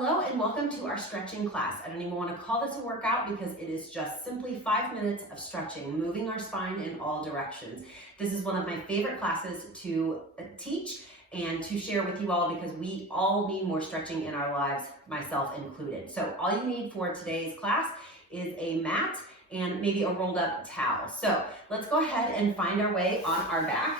Hello and welcome to our stretching class. I don't even want to call this a workout because it is just simply 5 minutes of stretching, moving our spine in all directions. This is one of my favorite classes to teach and to share with you all because we all need more stretching in our lives, myself included. So all you need for today's class is a mat and maybe a rolled up towel. So let's go ahead and find our way on our back.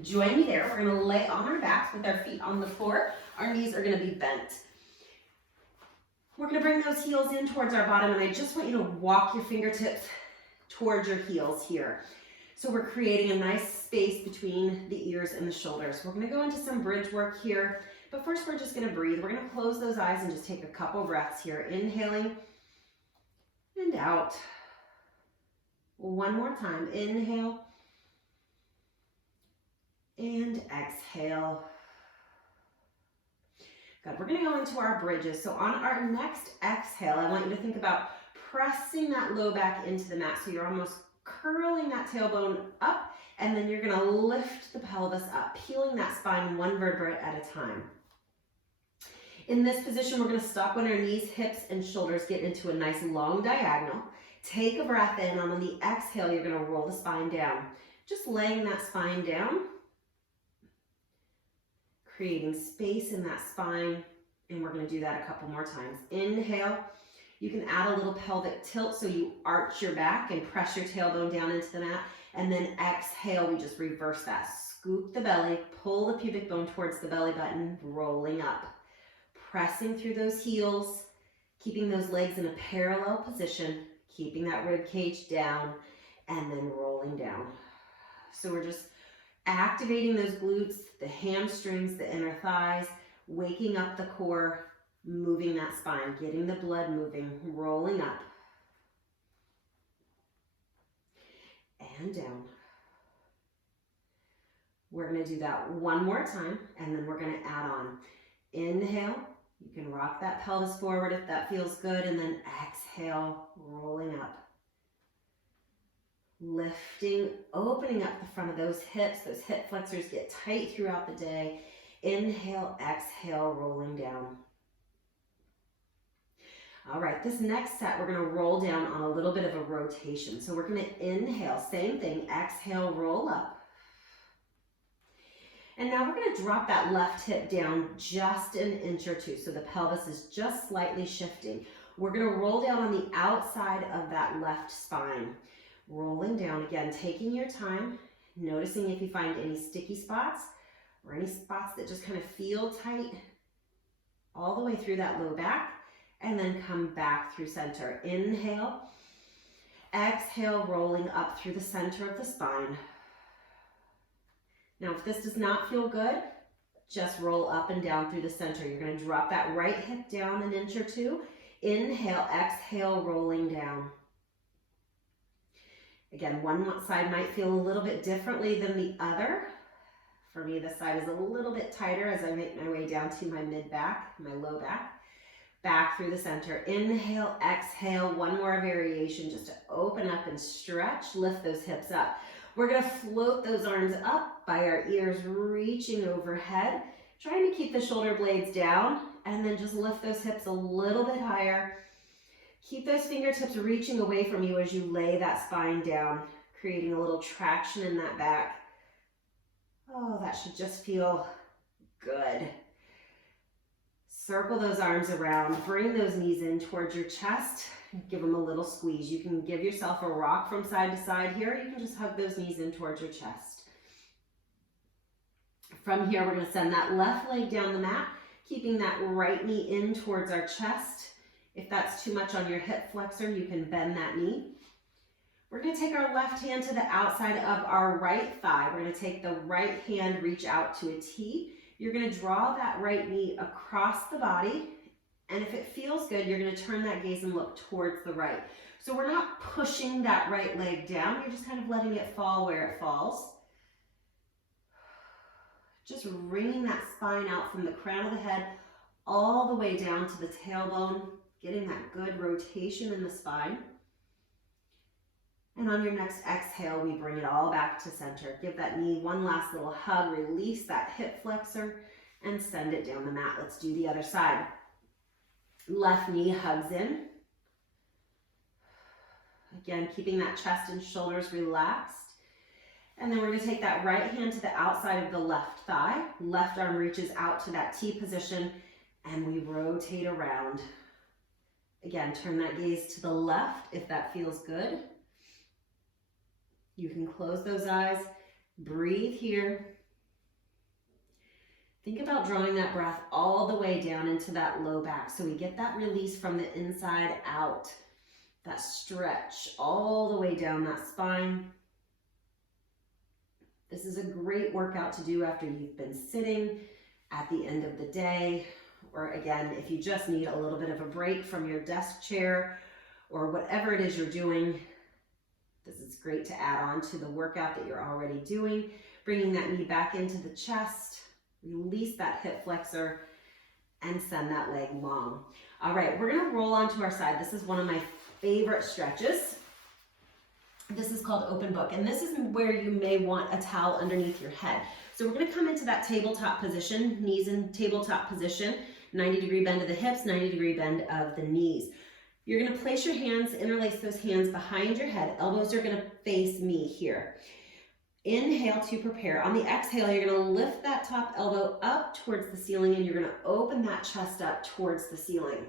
Join me there. We're going to lay on our backs with our feet on the floor. Our knees are going to be bent. We're going to bring those heels in towards our bottom, and I just want you to walk your fingertips towards your heels here. So we're creating a nice space between the ears and the shoulders. We're going to go into some bridge work here, but first we're just going to breathe. We're going to close those eyes and just take a couple breaths here. Inhaling and out. One more time. Inhale and exhale. Good. We're going to go into our bridges. So on our next exhale, I want you to think about pressing that low back into the mat. So you're almost curling that tailbone up, and then you're going to lift the pelvis up, peeling that spine one vertebrae at a time. In this position, we're going to stop when our knees, hips, and shoulders get into a nice long diagonal. Take a breath in, and on the exhale, you're going to roll the spine down. Just laying that spine down, creating space in that spine, and we're going to do that a couple more times. Inhale. You can add a little pelvic tilt so you arch your back and press your tailbone down into the mat, and then exhale, we just reverse that. Scoop the belly, pull the pubic bone towards the belly button, rolling up. Pressing through those heels, keeping those legs in a parallel position, keeping that rib cage down, and then rolling down. So we're just activating those glutes, the hamstrings, the inner thighs, waking up the core, moving that spine, getting the blood moving, rolling up and down. We're going to do that one more time, and then we're going to add on. Inhale, you can rock that pelvis forward if that feels good, and then exhale, rolling up. Lifting, opening up the front of those hips. Those hip flexors get tight throughout the day. Inhale, exhale, rolling down. All right, this next set, we're going to roll down on a little bit of a rotation. So we're going to inhale, same thing, exhale, roll up. And now we're going to drop that left hip down just an inch or two. So the pelvis is just slightly shifting. We're going to roll down on the outside of that left spine. Rolling down again, taking your time, noticing if you find any sticky spots or any spots that just kind of feel tight all the way through that low back, and then come back through center. Inhale, exhale, rolling up through the center of the spine. Now, if this does not feel good, just roll up and down through the center. You're going to drop that right hip down an inch or two. Inhale, exhale, rolling down. Again, one side might feel a little bit differently than the other. For me, this side is a little bit tighter as I make my way down to my mid-back, my low back. Back through the center. Inhale, exhale, one more variation just to open up and stretch, lift those hips up. We're going to float those arms up by our ears, reaching overhead, trying to keep the shoulder blades down, and then just lift those hips a little bit higher. Keep those fingertips reaching away from you as you lay that spine down, creating a little traction in that back. Oh, that should just feel good. Circle those arms around, bring those knees in towards your chest, give them a little squeeze. You can give yourself a rock from side to side here. You can just hug those knees in towards your chest. From here, we're going to send that left leg down the mat, keeping that right knee in towards our chest. If that's too much on your hip flexor, you can bend that knee. We're going to take our left hand to the outside of our right thigh. We're going to take the right hand, reach out to a T. You're going to draw that right knee across the body. And if it feels good, you're going to turn that gaze and look towards the right. So we're not pushing that right leg down. You're just kind of letting it fall where it falls. Just wringing that spine out from the crown of the head all the way down to the tailbone. Getting that good rotation in the spine. And on your next exhale, we bring it all back to center. Give that knee one last little hug, release that hip flexor, and send it down the mat. Let's do the other side. Left knee hugs in. Again, keeping that chest and shoulders relaxed. And then we're going to take that right hand to the outside of the left thigh. Left arm reaches out to that T position, and we rotate around. Again, turn that gaze to the left if that feels good. You can close those eyes. Breathe here. Think about drawing that breath all the way down into that low back so we get that release from the inside out. That stretch all the way down that spine. This is a great workout to do after you've been sitting at the end of the day, or again, if you just need a little bit of a break from your desk chair or whatever it is you're doing. This is great to add on to the workout that you're already doing. Bringing that knee back into the chest, release that hip flexor, and send that leg long. All right, we're gonna roll onto our side. This is one of my favorite stretches. This is called open book, and this is where you may want a towel underneath your head. So we're gonna come into that tabletop position, knees in tabletop position, 90-degree bend of the hips, 90-degree bend of the knees. You're gonna place your hands, interlace those hands behind your head. Elbows are gonna face me here. Inhale to prepare. On the exhale, you're gonna lift that top elbow up towards the ceiling, and you're gonna open that chest up towards the ceiling.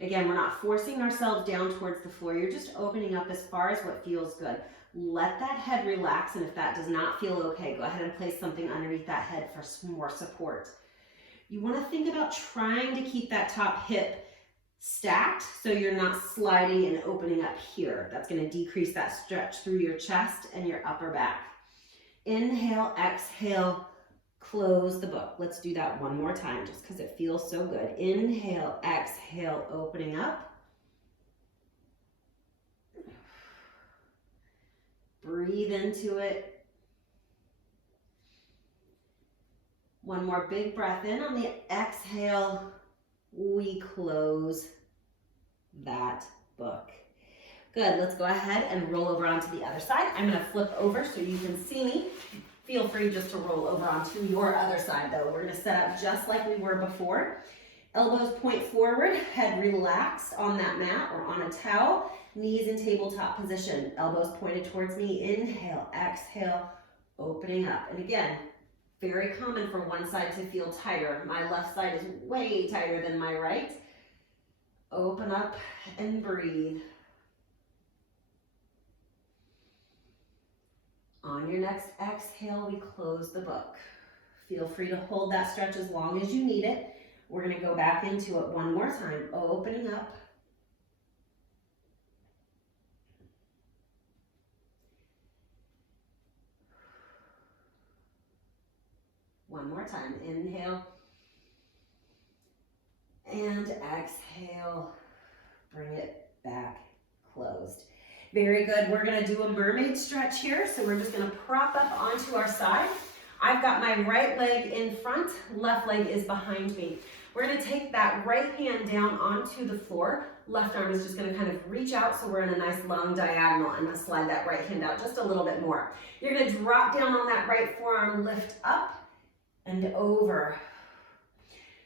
Again, we're not forcing ourselves down towards the floor. You're just opening up as far as what feels good. Let that head relax, and if that does not feel okay, go ahead and place something underneath that head for some more support. You want to think about trying to keep that top hip stacked so you're not sliding and opening up here. That's going to decrease that stretch through your chest and your upper back. Inhale, exhale, close the book. Let's do that one more time just because it feels so good. Inhale, exhale, opening up. Breathe into it. One more big breath in. On the exhale, we close that book. Good, let's go ahead and roll over onto the other side. I'm gonna flip over so you can see me. Feel free just to roll over onto your other side though. We're gonna set up just like we were before. Elbows point forward, head relaxed on that mat or on a towel. Knees in tabletop position, elbows pointed towards me. Inhale, exhale, opening up. And again, very common for one side to feel tighter. My left side is way tighter than my right. Open up and breathe. On your next exhale, we close the book. Feel free to hold that stretch as long as you need it. We're gonna go back into it one more time, opening up. One more time, inhale and exhale, bring it back, closed. Very good, we're gonna do a mermaid stretch here. So we're just gonna prop up onto our side. I've got my right leg in front, left leg is behind me. We're gonna take that right hand down onto the floor. Left arm is just gonna kind of reach out so we're in a nice long diagonal. I'm gonna slide that right hand out just a little bit more. You're gonna drop down on that right forearm, lift up and over.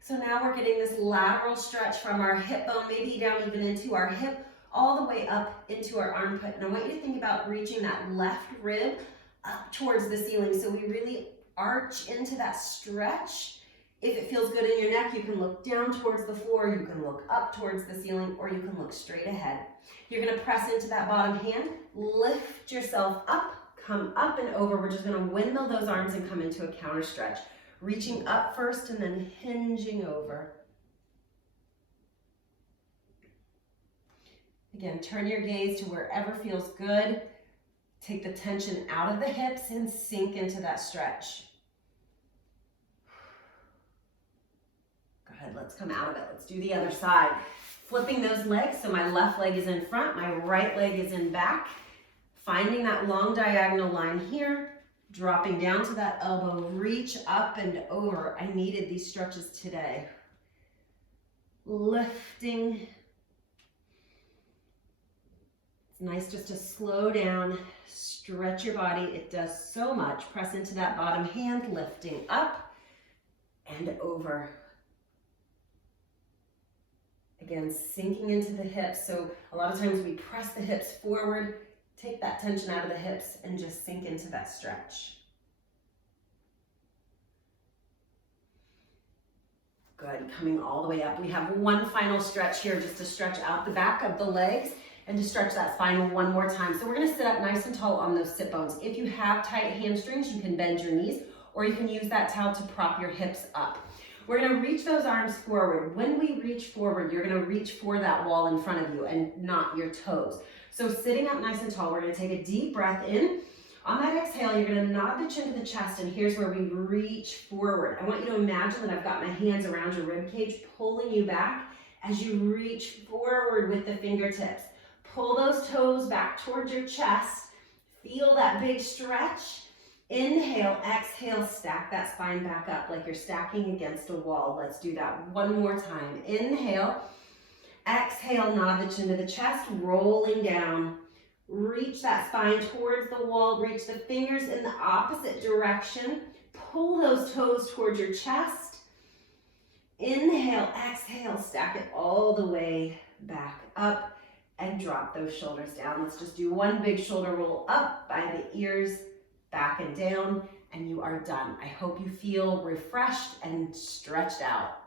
So now we're getting this lateral stretch from our hip bone, maybe down even into our hip, all the way up into our armpit. And I want you to think about reaching that left rib up towards the ceiling. So we really arch into that stretch. If it feels good in your neck, you can look down towards the floor, you can look up towards the ceiling, or you can look straight ahead. You're gonna press into that bottom hand, lift yourself up, come up and over. We're just gonna windmill those arms and come into a counter stretch. Reaching up first and then hinging over. Again, turn your gaze to wherever feels good. Take the tension out of the hips and sink into that stretch. Go ahead, let's come out of it. Let's do the other side. Flipping those legs, so my left leg is in front, my right leg is in back. Finding that long diagonal line here. Dropping down to that elbow, reach up and over. I needed these stretches today. Lifting. It's nice just to slow down, stretch your body. It does so much. Press into that bottom hand, lifting up and over. Again, sinking into the hips. So a lot of times we press the hips forward, take that tension out of the hips, and just sink into that stretch. Good, coming all the way up. We have one final stretch here just to stretch out the back of the legs and to stretch that spine one more time. So we're gonna sit up nice and tall on those sit bones. If you have tight hamstrings, you can bend your knees, or you can use that towel to prop your hips up. We're gonna reach those arms forward. When we reach forward, you're gonna reach for that wall in front of you and not your toes. So sitting up nice and tall, we're gonna take a deep breath in. On that exhale, you're gonna nod the chin to the chest, and here's where we reach forward. I want you to imagine that I've got my hands around your rib cage, pulling you back as you reach forward with the fingertips. Pull those toes back towards your chest. Feel that big stretch. Inhale, exhale, stack that spine back up like you're stacking against a wall. Let's do that one more time. Inhale, exhale, nod the chin to the chest, rolling down. Reach that spine towards the wall, reach the fingers in the opposite direction. Pull those toes towards your chest. Inhale, exhale, stack it all the way back up and drop those shoulders down. Let's just do one big shoulder roll up by the ears, back and down, and you are done. I hope you feel refreshed and stretched out.